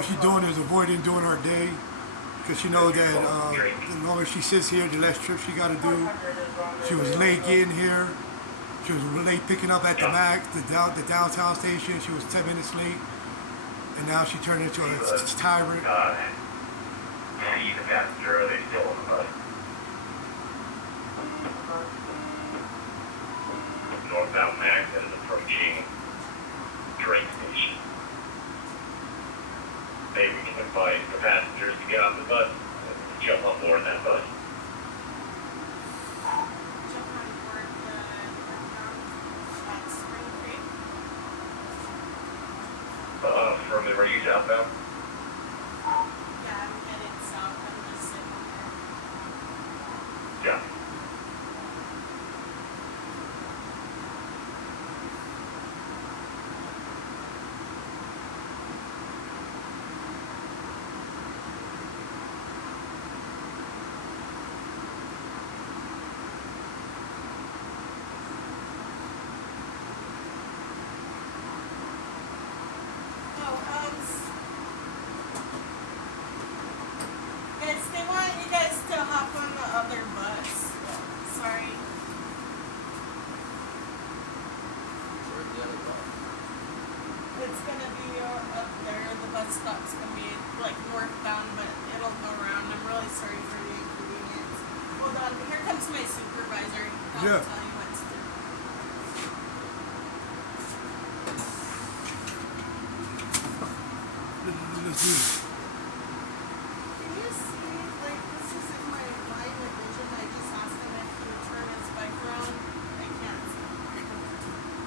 all she's doing is avoiding doing her day because she knows that the longer she sits here, the less trips she got to do. She was late getting here. She was late picking up at the Mac, the downtown station. She was 10 minutes late, and now she turned into a tyrant. See the passenger, are they still on the bus? Northbound Max that is approaching train station. Maybe we can advise the passengers to get on the bus and jump on board that bus. Jump on board at Spring Creek. From the, were you southbound? Yeah, I'm headed south. I'm just sitting here. Yeah. Guys, they want you guys to hop on the other bus. Sorry. Where's the other bus? It's gonna be up there. The bus stop's gonna be like northbound, but it'll go around. I'm really sorry for the inconvenience. Hold on. Here comes my supervisor. I'll Yeah. tell you what to do. Let's do it. Can you see, like, this is in my line of vision. I just asked him if he would turn his bike around. I can't see.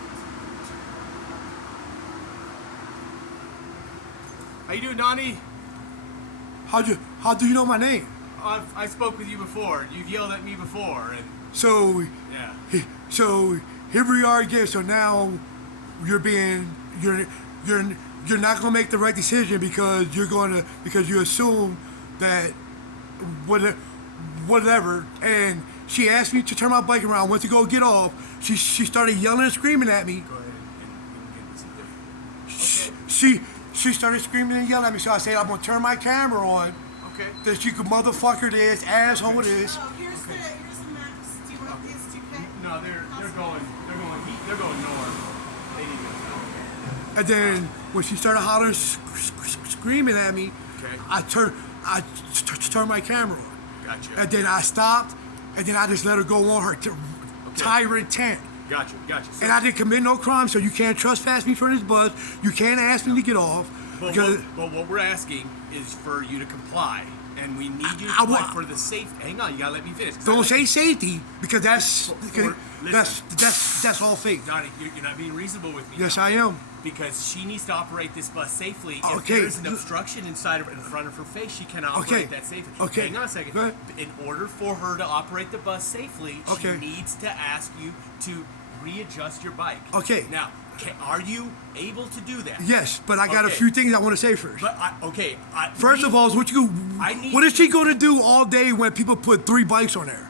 How you doing, Donnie? How do you know my name? I spoke with you before. You've yelled at me before, and So, yeah. so here we are again. So now you're not gonna make the right decision because you assume that whatever. And she asked me to turn my bike around. Went to go get off. She started yelling and screaming at me. Go ahead and get this in there. Okay. She started screaming and yelling at me. So I said I'm gonna turn my camera on. Okay. That she could motherfucker this, asshole this. Oh, here's the maps. Do you want these to pick? No, they're going north. They need to go. And then when she started hollering, screaming at me, Okay. I turned my camera on. Gotcha. And then I stopped, and then I just let her go on her tyrant tent. Gotcha. So, And I didn't commit no crime, so you can't trespass me for this bus. You can't ask me to get off. but Because what we're asking is for you to comply, and we need you to I comply want- for the safety. Hang on, you gotta let me finish. don't say safety, because that's listen. that's all fake. Donnie, you're not being reasonable with me. Yes, now. I am. Because she needs to operate this bus safely. If Okay. there's an obstruction in front of her face, she cannot Okay. operate that safely. Okay. Hang on a second. Go ahead. In order for her to operate the bus safely, Okay. she needs to ask you to readjust your bike. Okay. Now, are you able to do that? Yes, but I got a Okay. few things I want to say first. But First of all, is what is she going to do all day when people put 3 bikes on there?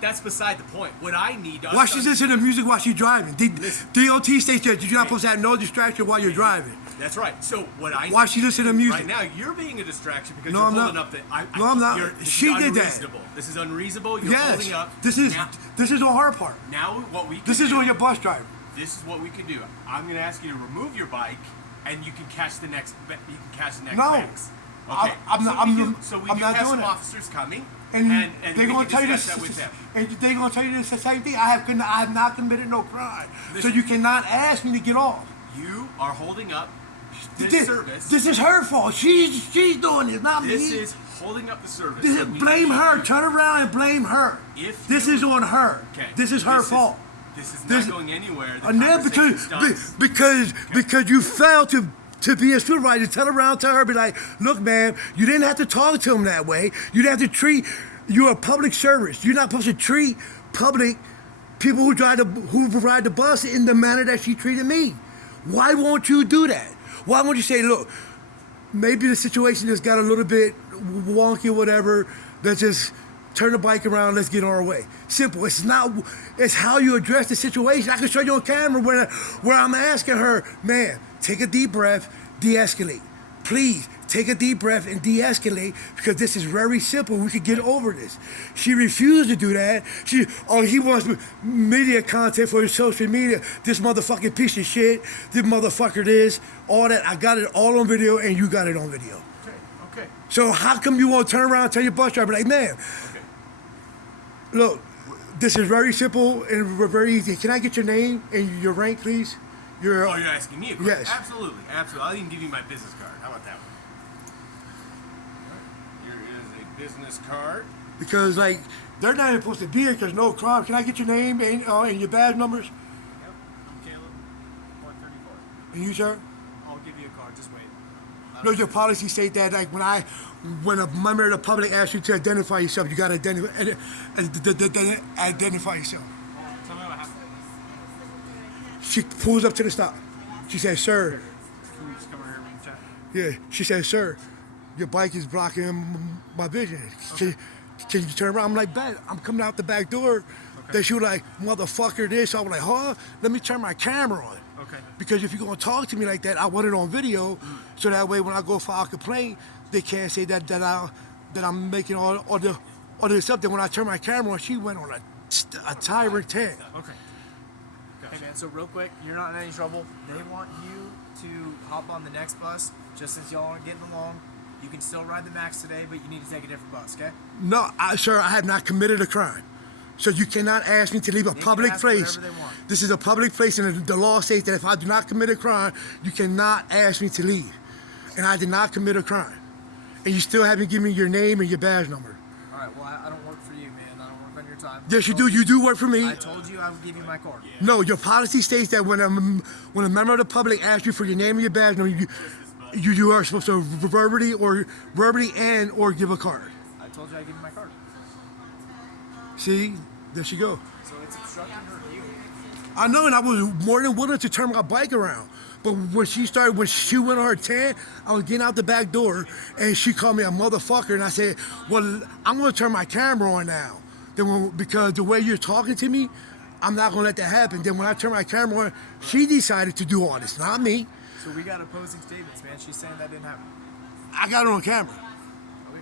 that's beside the point. What I need. Why she's listening to music while she's driving? Listen. DOT states that you're not supposed to have no distraction while you're driving. That's right. So what I Why she listen to music? right now, you're being a distraction because No, you're I'm holding not. up the. No, I'm not. This She is did that. unreasonable. This is unreasonable. You're Yes, holding up. this is on her part. Now what we can This is do, on your bus driver. This is what we can do. I'm going to ask you to remove your bike, and you can catch the next. You can catch the next. No. Max. Okay. I'm not- So we I'm- do, so we I'm do not have doing some that. officers coming, And, and they're we going can to tell you discuss this. that with them. And they're going to tell you this the same thing. I have not committed no crime, so Listen. you cannot ask me to get off. You are holding up this service. This is her fault. She's doing this, not This me. is holding up the service. This that is we blame need her. you. Turn around and blame her. If This you- is on her. Okay. This is her fault. This is This- not going anywhere. The And then conversation stops. because you failed to be a supervisor, turn around to her, be like, look, man, you didn't have to talk to him that way. You didn't have to treat. You're a public service. You're not supposed to treat public people who ride the bus in the manner that she treated me. Why won't you do that? Why won't you say, look, maybe the situation just got a little bit wonky or whatever. Let's just turn the bike around. Let's get on our way. Simple. It's not. It's how you address the situation. I can show you on camera where I'm asking her, man, take a deep breath, de-escalate. please take a deep breath and de-escalate because this is very simple. We could get over this. She refused to do that. He wants media content for his social media. This motherfucking piece of shit. This motherfucker this, all that. I got it all on video and you got it on video. Okay. So how come you won't turn around and tell your bus driver, like, man, look, this is very simple and very easy. Can I get your name and your rank, please? Oh, you're asking me a question? Yes. Absolutely. I'll even give you my business card. How about that one? All right. Here is a business card. Because, like, they're not even supposed to be here because no crime. Can I get your name and your badge numbers? Yep. I'm Caleb. 134. And you, sir? I'll give you a card. Just wait. No, your policy state that, like, when a member of the public asks you to identify yourself, you got to identify yourself. Tell me what happened. She pulls up to the stop. She says, sir. Can we just come over here and chat? Yeah. She says, sir, your bike is blocking my vision. Can you turn around? I'm like, bet. I'm coming out the back door. Okay. Then she was like, motherfucker, this. I was like, huh? Let me turn my camera on. Okay. Because if you're going to talk to me like that, I want it on video. So that way when I go file a complaint, they can't say that I'm making all this stuff. Then when I turn my camera on, she went on a tyrant tag. Okay. Hey man, so real quick, you're not in any trouble. They want you to hop on the next bus, just since y'all aren't getting along. You can still ride the Max today, but you need to take a different bus, okay? No, sir, I have not committed a crime. So you cannot ask me to leave a They can public ask place. whatever they want. This is a public place, and the law states that if I do not commit a crime, you cannot ask me to leave. And I did not commit a crime. And you still haven't given me your name and your badge number. All right, well, I don't work for you, man. I don't work on your time. Yes, you do. You do work for me. I told you I would give you my card. No, your policy states that when a member of the public asks you for your name and your badge number, you are supposed to verbally and or give a card. I told you I'd give you my card. See, there she go. So it's obstructing her view. I know, and I was more than willing to turn my bike around. But when she went on her 10, I was getting out the back door, and she called me a motherfucker, and I said, well, I'm going to turn my camera on now. Because the way you're talking to me, I'm not going to let that happen. Then when I turned my camera on, she decided to do all this, not me. So we got opposing statements, man. She's saying that didn't happen. I got it on camera. Okay.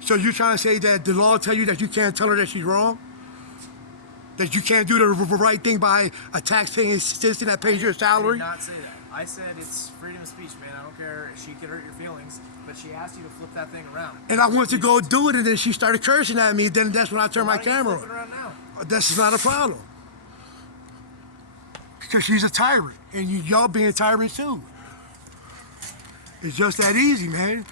So you're trying to say that the law tell you that you can't tell her that she's wrong? That you can't do the right thing by a taxpaying citizen that pays your I salary? did not say that. I said it's freedom of speech, man. I don't care if she could hurt your feelings, but she asked you to flip that thing around. And I went to go do it, and then she started cursing at me. Then that's when I turned my Why don't you camera flip it on. around now? That's not a problem. Because she's a tyrant, and y'all being tyrants too. It's just that easy, man.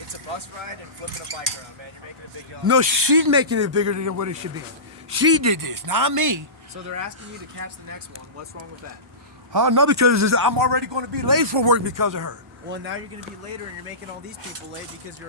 It's a bus ride and flipping a bike around, man. You're making a big deal. No, she's making it bigger than what it should be. She did this, not me. So they're asking you to catch the next one. What's wrong with that? No, because I'm already going to be late for work because of her. Well, now you're going to be later and you're making all these people late because you're